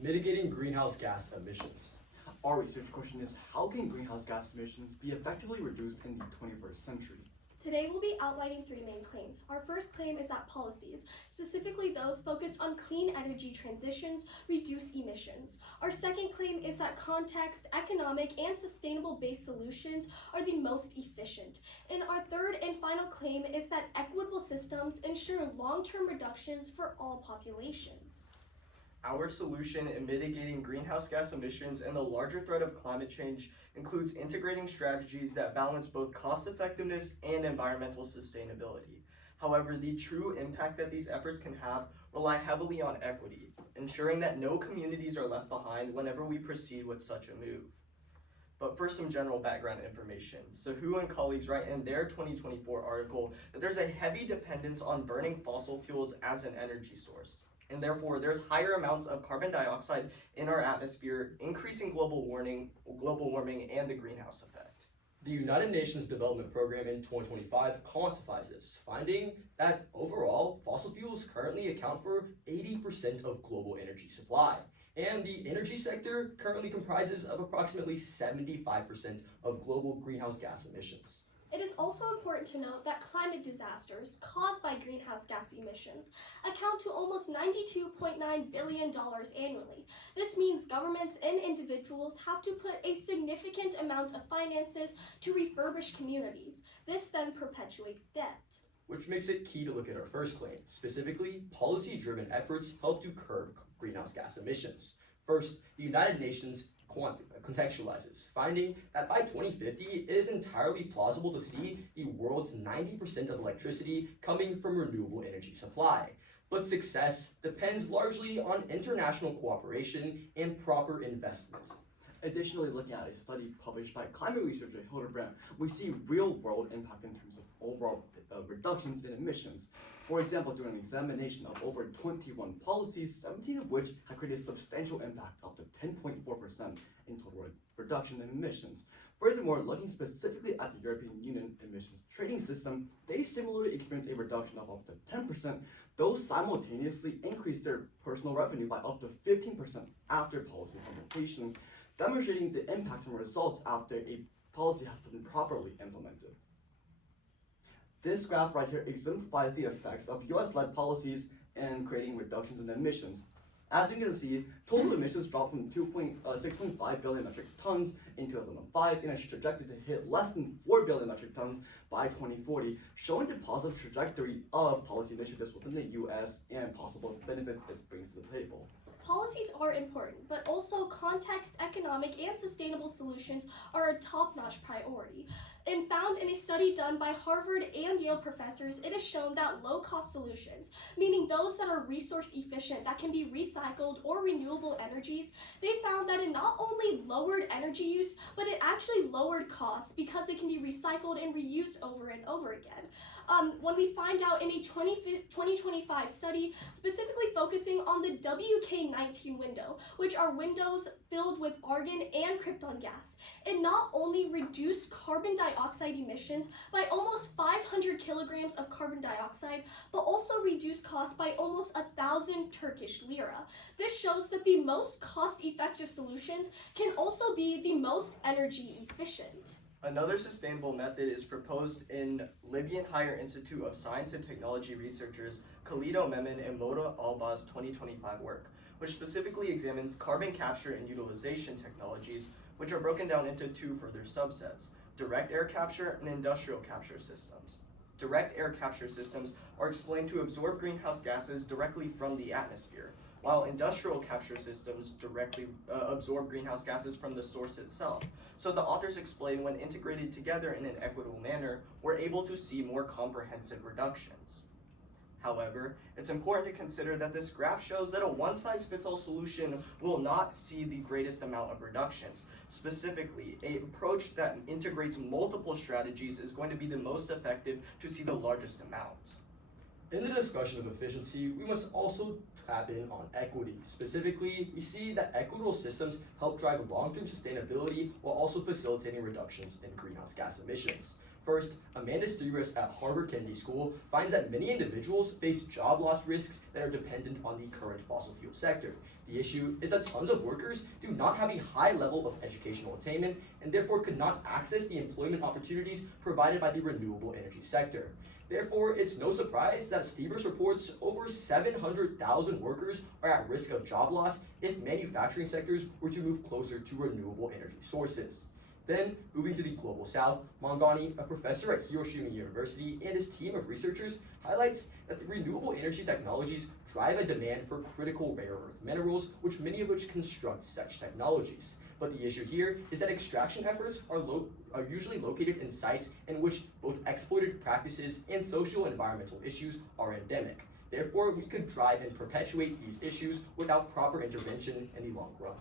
Mitigating greenhouse gas emissions. Our research question is, how can greenhouse gas emissions be effectively reduced in the 21st century? Today we'll be outlining three main claims. Our first claim is that policies, specifically those focused on clean energy transitions, reduce emissions. Our second claim is that context, economic, and sustainable-based solutions are the most efficient. And our third and final claim is that equitable systems ensure long-term reductions for all populations. Our solution in mitigating greenhouse gas emissions and the larger threat of climate change includes integrating strategies that balance both cost effectiveness and environmental sustainability. However, the true impact that these efforts can have rely heavily on equity, ensuring that no communities are left behind whenever we proceed with such a move. But first, some general background information. Sahu and colleagues write in their 2024 article that there's a heavy dependence on burning fossil fuels as an energy source. And therefore, there's higher amounts of carbon dioxide in our atmosphere, increasing global warming, and the greenhouse effect. The United Nations Development Program in 2025 quantifies this, finding that overall, fossil fuels currently account for 80% of global energy supply. And the energy sector currently comprises of approximately 75% of global greenhouse gas emissions. It is also important to note that climate disasters caused by greenhouse gas emissions account to almost $92.9 billion annually. This means governments and individuals have to put a significant amount of finances to refurbish communities. This then perpetuates debt. Which makes it key to look at our first claim. Specifically, policy-driven efforts help to curb greenhouse gas emissions. First, the United Nations contextualizes, finding that by 2050, it is entirely plausible to see the world's 90% of electricity coming from renewable energy supply. But success depends largely on international cooperation and proper investment. Additionally, looking at a study published by climate researcher Hildebrand, we see real-world impact in terms of overall reductions in emissions. For example, during an examination of over 21 policies, 17 of which have created substantial impact, up to 10.4% in total reduction in emissions. Furthermore, looking specifically at the European Union emissions trading system, they similarly experienced a reduction of up to 10%, though simultaneously increased their personal revenue by up to 15% after policy implementation, demonstrating the impacts and results after a policy has been properly implemented. This graph right here exemplifies the effects of US-led policies in creating reductions in emissions. As you can see, total emissions dropped from 6.5 billion metric tons in 2005 and is projected to hit less than 4 billion metric tons by 2040, showing the positive trajectory of policy initiatives within the US and possible benefits it brings to the table. Policies are important, but also context, economic, and sustainable solutions are a top-notch priority. And found in a study done by Harvard and Yale professors, it is shown that low-cost solutions, meaning those that are resource efficient, that can be recycled or renewable energies, they found that it not only lowered energy use, but it actually lowered costs because it can be recycled and reused over and over again. When we find out in a 2025 study specifically focusing on the WK19 window, which are windows filled with argon and krypton gas, it not only reduced carbon dioxide emissions by almost 500 kilograms of carbon dioxide, but also reduced costs by almost 1,000 Turkish lira. This shows that the most cost-effective solutions can also be the most energy efficient. Another sustainable method is proposed in Libyan Higher Institute of Science and Technology researchers Khalido Memon and Moda Alba's 2025 work, which specifically examines carbon capture and utilization technologies, which are broken down into two further subsets: direct air capture and industrial capture systems. Direct air capture systems are explained to absorb greenhouse gases directly from the atmosphere, while industrial capture systems directly absorb greenhouse gases from the source itself. So the authors explain when integrated together in an equitable manner, we're able to see more comprehensive reductions. However, it's important to consider that this graph shows that a one-size-fits-all solution will not see the greatest amount of reductions. Specifically, an approach that integrates multiple strategies is going to be the most effective to see the largest amount. In the discussion of efficiency, we must also tap in on equity. Specifically, we see that equitable systems help drive long-term sustainability while also facilitating reductions in greenhouse gas emissions. First, Amanda Stevers at Harvard Kennedy School finds that many individuals face job loss risks that are dependent on the current fossil fuel sector. The issue is that tons of workers do not have a high level of educational attainment and therefore could not access the employment opportunities provided by the renewable energy sector. Therefore, it's no surprise that Stevers reports over 700,000 workers are at risk of job loss if manufacturing sectors were to move closer to renewable energy sources. Then, moving to the global south, Mangani, a professor at Hiroshima University, and his team of researchers highlights that the renewable energy technologies drive a demand for critical rare earth minerals, many of which construct such technologies. But the issue here is that extraction efforts are usually located in sites in which both exploitative practices and social and environmental issues are endemic. Therefore, we could drive and perpetuate these issues without proper intervention in the long run.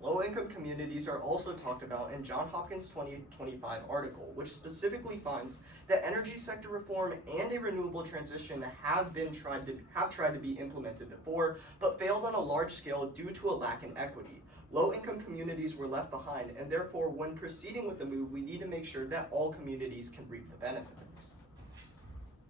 Low-income communities are also talked about in Johns Hopkins' 2025 article, which specifically finds that energy sector reform and a renewable transition have tried to be implemented before, but failed on a large scale due to a lack in equity. Low-income communities were left behind, and therefore, when proceeding with the move, we need to make sure that all communities can reap the benefits.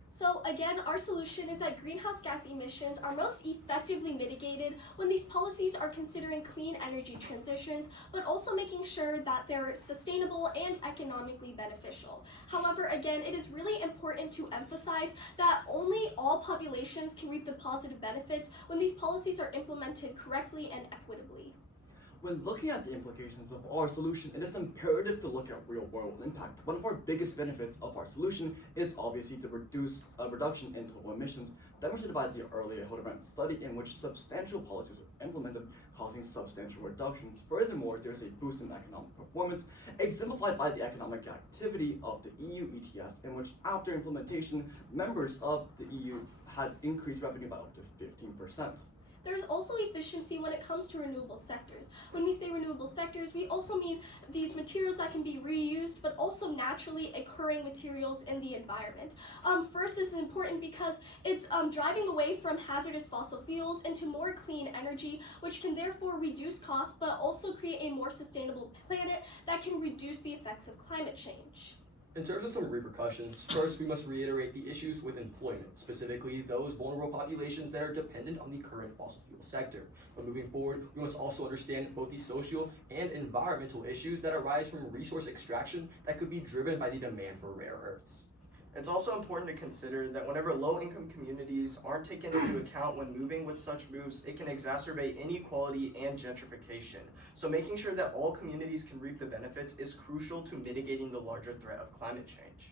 So again, our solution is that greenhouse gas emissions are most effectively mitigated when these policies are considering clean energy transitions, but also making sure that they're sustainable and economically beneficial. However, again, it is really important to emphasize that only all populations can reap the positive benefits when these policies are implemented correctly and equitably. When looking at the implications of our solution, it is imperative to look at real-world impact. One of our biggest benefits of our solution is obviously the reduction in total emissions, demonstrated by the earlier Hildebrand study in which substantial policies were implemented, causing substantial reductions. Furthermore, there's a boost in economic performance, exemplified by the economic activity of the EU ETS, in which after implementation, members of the EU had increased revenue by up to 15%. There's also efficiency when it comes to renewable sectors. When we say renewable sectors, we also mean these materials that can be reused, but also naturally occurring materials in the environment. First, this is important because it's driving away from hazardous fossil fuels into more clean energy, which can therefore reduce costs, but also create a more sustainable planet that can reduce the effects of climate change. In terms of some repercussions, first we must reiterate the issues with employment, specifically those vulnerable populations that are dependent on the current fossil fuel sector. But moving forward, we must also understand both the social and environmental issues that arise from resource extraction that could be driven by the demand for rare earths. It's also important to consider that whenever low-income communities aren't taken into account when moving with such moves, it can exacerbate inequality and gentrification. So making sure that all communities can reap the benefits is crucial to mitigating the larger threat of climate change.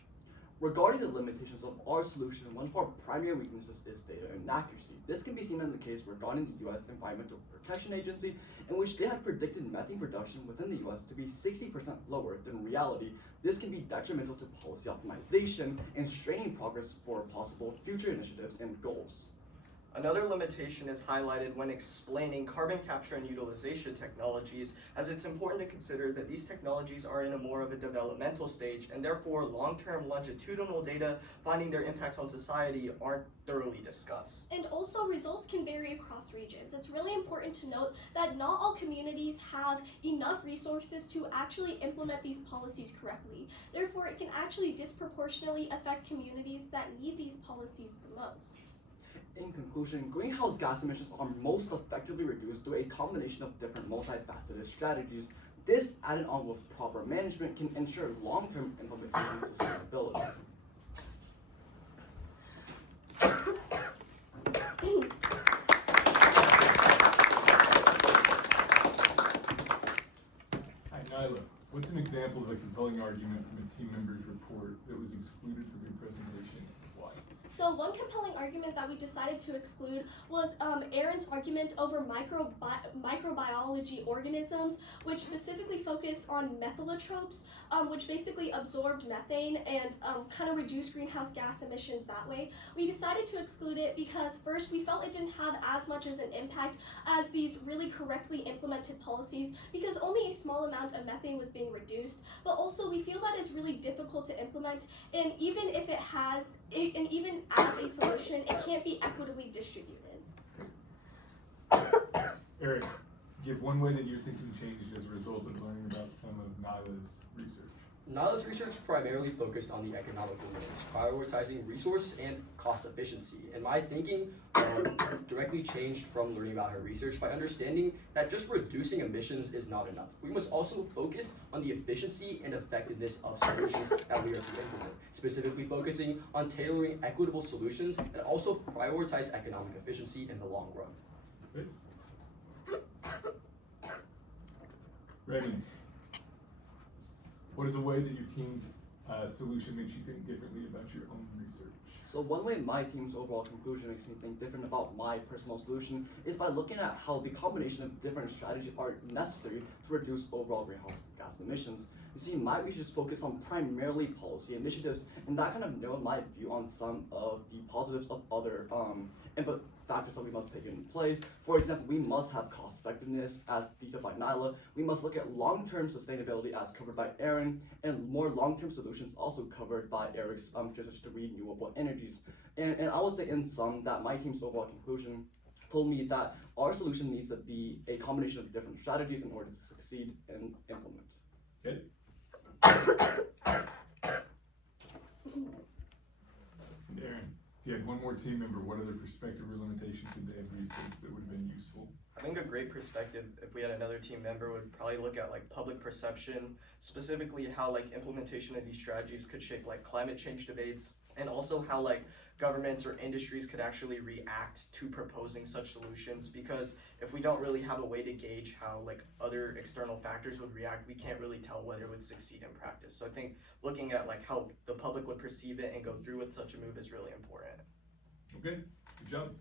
Regarding the limitations of our solution, one of our primary weaknesses is data inaccuracy. This can be seen in the case regarding the U.S. Environmental Protection Agency, in which they had predicted methane production within the U.S. to be 60% lower than reality. This can be detrimental to policy optimization and straining progress for possible future initiatives and goals. Another limitation is highlighted when explaining carbon capture and utilization technologies, as it's important to consider that these technologies are in a more of a developmental stage, and therefore long-term longitudinal data finding their impacts on society aren't thoroughly discussed. And also, results can vary across regions. It's really important to note that not all communities have enough resources to actually implement these policies correctly. Therefore, it can actually disproportionately affect communities that need these policies the most. In conclusion, greenhouse gas emissions are most effectively reduced through a combination of different multifaceted strategies. This, added on with proper management, can ensure long-term implementation and sustainability. Hi, Nyla. What's an example of a compelling argument from a team member's report that was excluded from your presentation and why? So one compelling argument that we decided to exclude was Aaron's argument over microbiology organisms, which specifically focused on methylotropes, which basically absorbed methane and kind of reduced greenhouse gas emissions that way. We decided to exclude it because first, we felt it didn't have as much as an impact as these really correctly implemented policies because only a small amount of methane was being reduced, but also we feel that it's really difficult to implement, and even if it has, and even as a solution, it can't be equitably distributed. Eric, give one way that your thinking changed as a result of learning about some of Nyla's research. Knowledge research primarily focused on the economical limits, prioritizing resource and cost efficiency. And my thinking directly changed from learning about her research by understanding that just reducing emissions is not enough. We must also focus on the efficiency and effectiveness of solutions that we are to implement, specifically focusing on tailoring equitable solutions that also prioritize economic efficiency in the long run. Good. Raymond, what is a way that your team's solution makes you think differently about your own research? So one way my team's overall conclusion makes me think different about my personal solution is by looking at how the combination of different strategies are necessary to reduce overall greenhouse gas emissions. You see, my research is focused on primarily policy initiatives, and that kind of narrowed my view on some of the positives of other input factors that we must take into play. For example, we must have cost effectiveness as detailed by Nyla. We must look at long-term sustainability as covered by Aaron, and more long-term solutions also covered by Eric's transition to renewable energies. And I would say in sum that my team's overall conclusion told me that our solution needs to be a combination of different strategies in order to succeed and implement. Good. And Aaron, if you had one more team member, what other perspective or limitation could they have researched that would have been useful? I think a great perspective, if we had another team member, would probably look at like public perception, specifically how like implementation of these strategies could shape like climate change debates, and also how like governments or industries could actually react to proposing such solutions. Because if we don't really have a way to gauge how like other external factors would react, we can't really tell whether it would succeed in practice. So I think looking at like how the public would perceive it and go through with such a move is really important. Okay, good job.